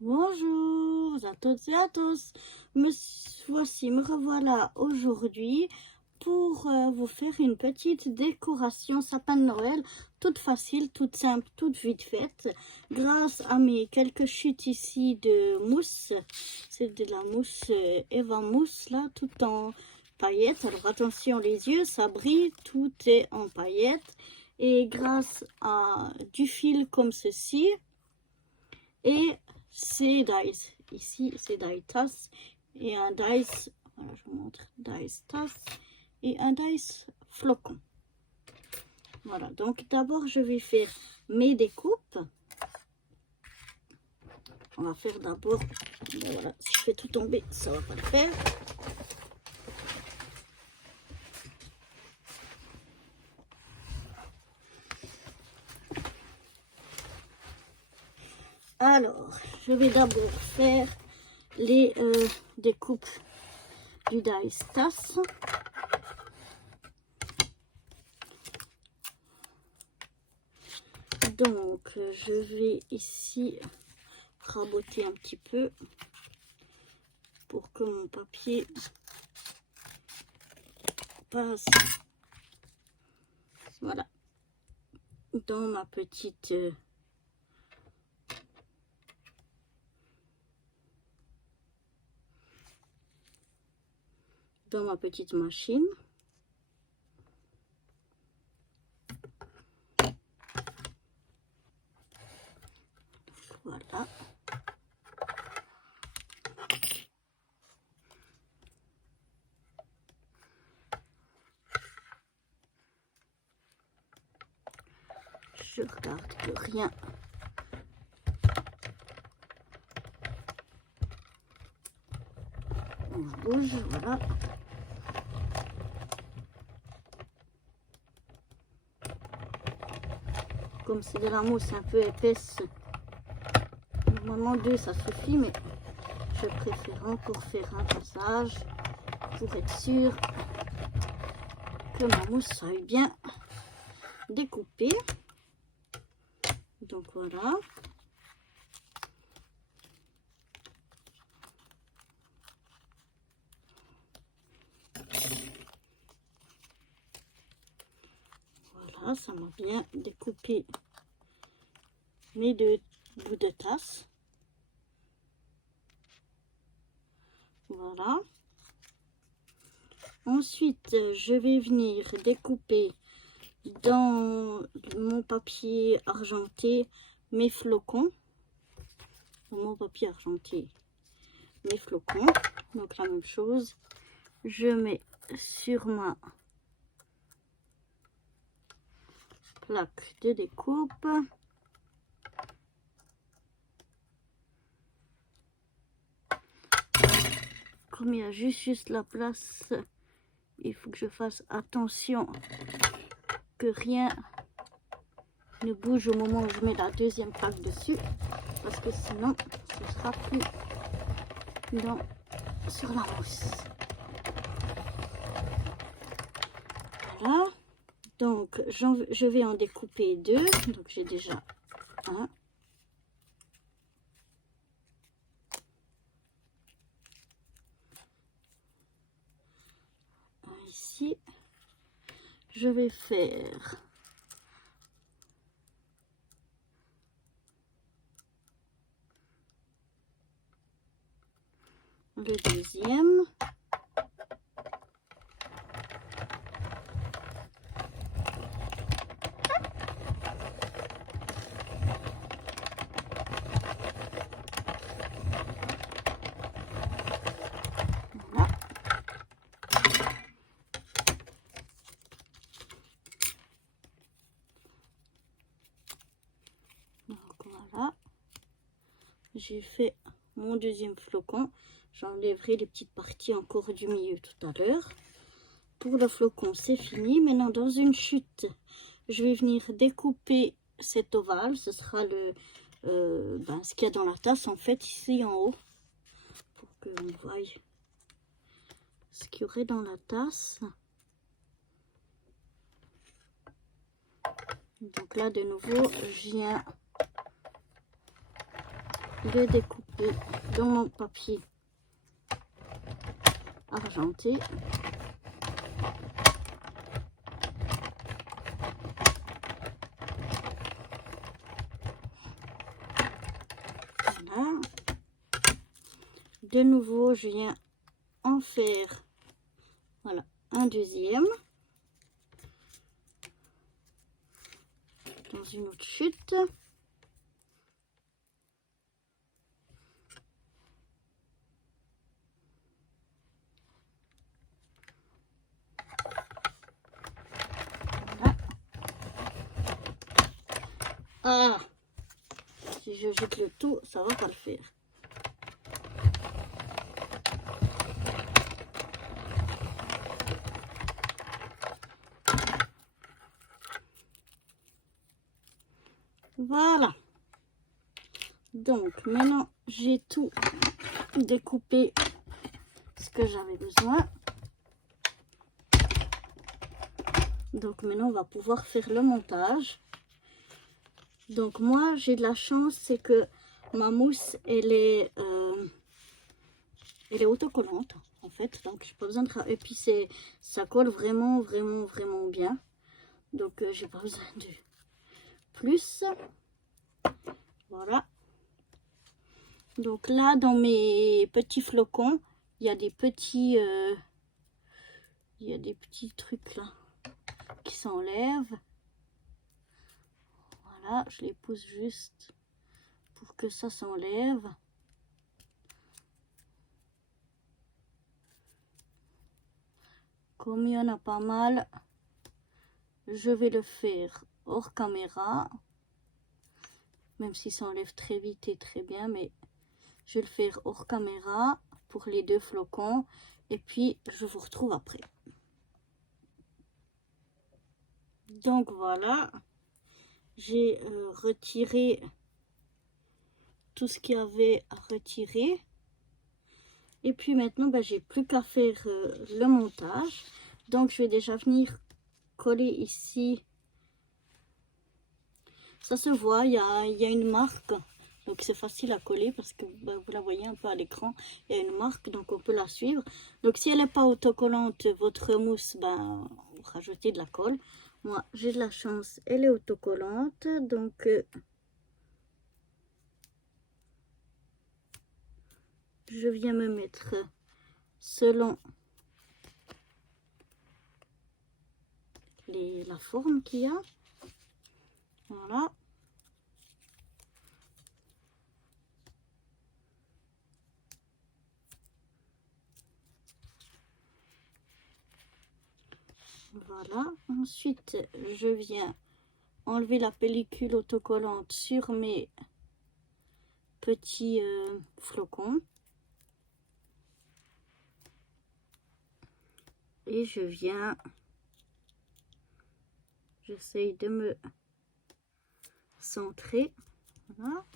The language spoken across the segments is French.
Bonjour à toutes et à tous. Me revoilà aujourd'hui pour vous faire une petite décoration sapin de Noël, toute facile, toute simple, toute vite faite, grâce à mes quelques chutes ici de mousse. C'est de la mousse Eva Mousse là, tout en paillettes. Alors attention les yeux, ça brille, tout est en paillettes. Et grâce à du fil comme ceci et ces dice, ici c'est die tasse et un dice, voilà je vous montre, dice tasse et un dice flocon. Voilà, donc d'abord je vais faire mes découpes. On va faire d'abord, ben voilà, si je fais tout tomber ça va pas le faire. Alors je vais d'abord faire les découpes du dice tasse. Donc je vais ici raboter un petit peu pour que mon papier passe, voilà, dans ma petite machine. Voilà. Je regarde que rien on bouge, voilà. Comme c'est de la mousse un peu épaisse, normalement 2 ça suffit, mais je préfère encore faire un passage pour être sûr que ma mousse soit bien découpée. Donc voilà. Voilà, ça m'a bien découpé mes 2 bouts de tasse. Voilà. Ensuite, je vais venir découper dans mon papier argenté mes flocons. Dans mon papier argenté, mes flocons. Donc la même chose. Je mets sur ma plaque de découpe. Comme il y a juste la place, il faut que je fasse attention que rien ne bouge au moment où je mets la deuxième plaque dessus, parce que sinon ce sera plus sur la mousse. Voilà, donc je vais en découper 2, donc j'ai déjà un. Ici, je vais faire le deuxième. Voilà. Donc voilà, j'ai fait mon deuxième flocon. J'enlèverai les petites parties encore du milieu tout à l'heure. Pour le flocon, c'est fini. Maintenant, dans une chute, je vais venir découper cet ovale. Ce sera ce qu'il y a dans la tasse, en fait, ici en haut. Pour que l'on voie ce qu'il y aurait dans la tasse. Donc là, de nouveau, je viens le découper. et dans mon papier argenté. Voilà. De nouveau, je viens en faire, voilà, un deuxième dans une autre chute. Voilà. Ah, si je jette le tout, ça va pas le faire. Voilà. Donc maintenant j'ai tout découpé ce que j'avais besoin. Donc maintenant on va pouvoir faire le montage. Donc moi j'ai de la chance, c'est que ma mousse elle est autocollante en fait, donc j'ai pas besoin de, et puis ça colle vraiment bien. Donc j'ai pas besoin de plus. Voilà. Donc là dans mes petits flocons, il y a des petits trucs là qui s'enlèvent. Voilà, je les pousse juste pour que ça s'enlève. Comme il y en a pas mal, je vais le faire hors caméra, même si ça enlève très vite et très bien, mais je vais le faire hors caméra pour les deux flocons et puis je vous retrouve après. Donc voilà, j'ai retiré tout ce qu'il y avait à retirer. Et puis maintenant, j'ai plus qu'à faire le montage. Donc je vais déjà venir coller ici. Ça se voit, il y a une marque. Donc c'est facile à coller parce que vous la voyez un peu à l'écran. Il y a une marque, donc on peut la suivre. Donc si elle n'est pas autocollante, votre mousse, vous rajoutez de la colle. Moi, j'ai de la chance, elle est autocollante. Donc je viens me mettre selon la forme qu'il y a. Voilà. Voilà. Ensuite, je viens enlever la pellicule autocollante sur mes petits flocons. Et je viens, j'essaye de me centrer. Voilà.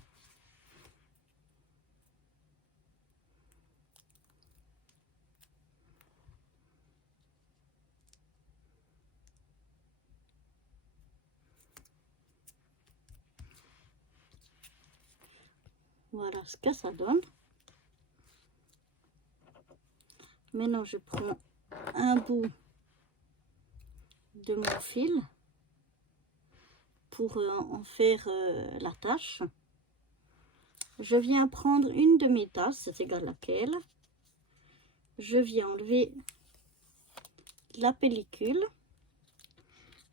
Voilà ce que ça donne. Maintenant, je prends un bout de mon fil pour en faire l'attache. Je viens prendre une demi-tasse, c'est égal laquelle. Je viens enlever la pellicule.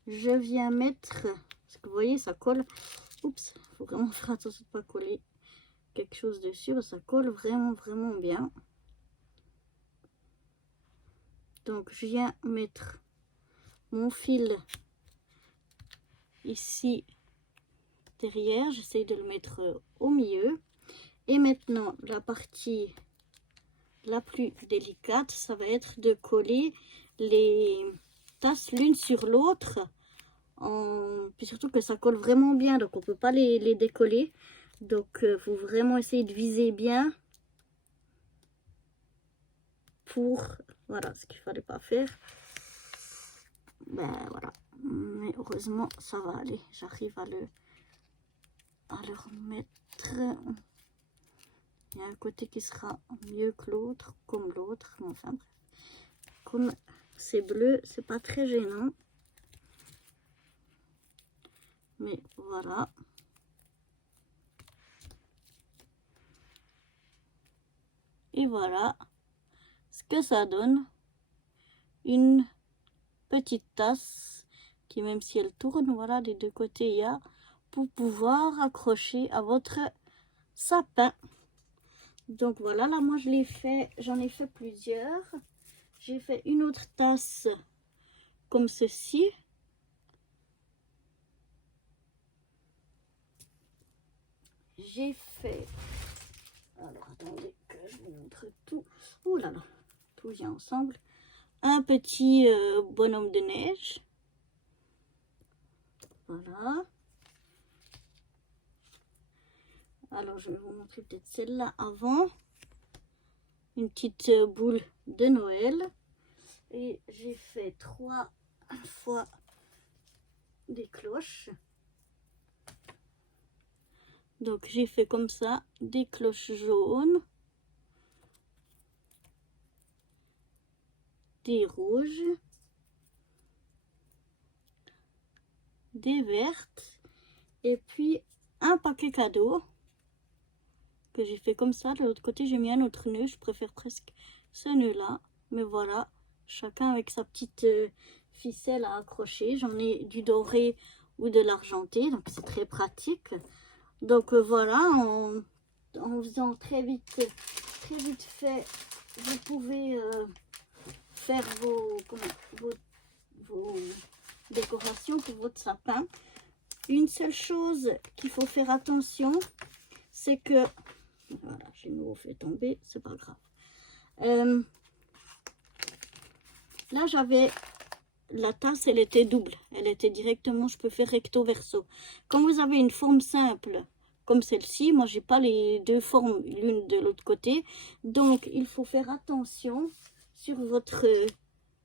Je viens mettre, parce que vous voyez, ça colle. Oups, il faut vraiment faire attention de ne pas coller quelque chose dessus, ça colle vraiment bien. Donc je viens mettre mon fil ici derrière, j'essaye de le mettre au milieu. Et maintenant la partie la plus délicate, ça va être de coller les tasses l'une sur l'autre, puis surtout que ça colle vraiment bien, donc on peut pas les décoller. Donc faut vraiment essayer de viser bien pour, voilà ce qu'il fallait pas faire. Voilà, mais heureusement ça va aller, j'arrive à le remettre bien. un côté qui sera mieux que l'autre, comme l'autre. Enfin bref, comme c'est bleu, c'est pas très gênant. Mais voilà. Et voilà ce que ça donne. Une petite tasse qui, même si elle tourne, voilà, des deux côtés il y a, pour pouvoir accrocher à votre sapin. Donc voilà, là moi je l'ai fait, j'en ai fait plusieurs. J'ai fait une autre tasse comme ceci. J'ai fait, alors attendez que je vous montre tout. Oh là là, tout vient ensemble. Un petit bonhomme de neige. Voilà. Alors je vais vous montrer peut-être celle-là avant. Une petite boule de Noël. Et j'ai fait 3 fois des cloches. Donc j'ai fait comme ça des cloches jaunes, des rouges, des vertes et puis un paquet cadeau que j'ai fait comme ça. De l'autre côté j'ai mis un autre nœud, je préfère presque ce nœud là, mais voilà, chacun avec sa petite ficelle à accrocher. J'en ai du doré ou de l'argenté, donc c'est très pratique. Donc voilà, en faisant très vite fait, vous pouvez faire vos décorations pour votre sapin. Une seule chose qu'il faut faire attention, c'est que, voilà, j'ai nouveau fait tomber, c'est pas grave. Là j'avais la tasse, elle était double, elle était directement, je peux faire recto verso. Quand vous avez une forme simple comme celle-ci, moi j'ai pas les deux formes l'une de l'autre côté, donc il faut faire attention sur votre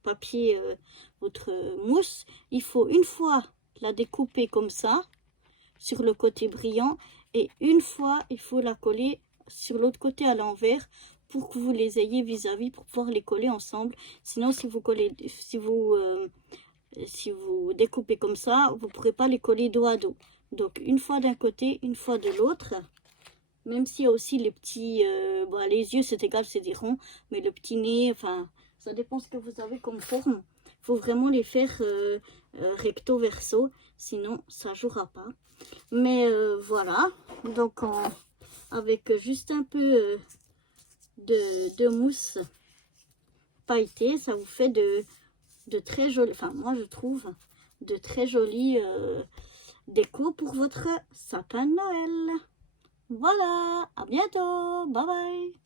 papier, votre mousse. Il faut une fois la découper comme ça sur le côté brillant et une fois il faut la coller sur l'autre côté à l'envers pour que vous les ayez vis-à-vis pour pouvoir les coller ensemble. Sinon si vous découpez comme ça, vous ne pourrez pas les coller dos à dos. Donc une fois d'un côté, une fois de l'autre. Même s'il y a aussi les petits, les yeux c'est égal, c'est des ronds, mais le petit nez, enfin ça dépend ce que vous avez comme forme. Il faut vraiment les faire recto verso, sinon ça ne jouera pas. Mais voilà, donc avec juste un peu de mousse pailletée, ça vous fait de très jolies, enfin moi je trouve, de très jolies déco pour votre sapin de Noël. Voilà, à bientôt, bye bye.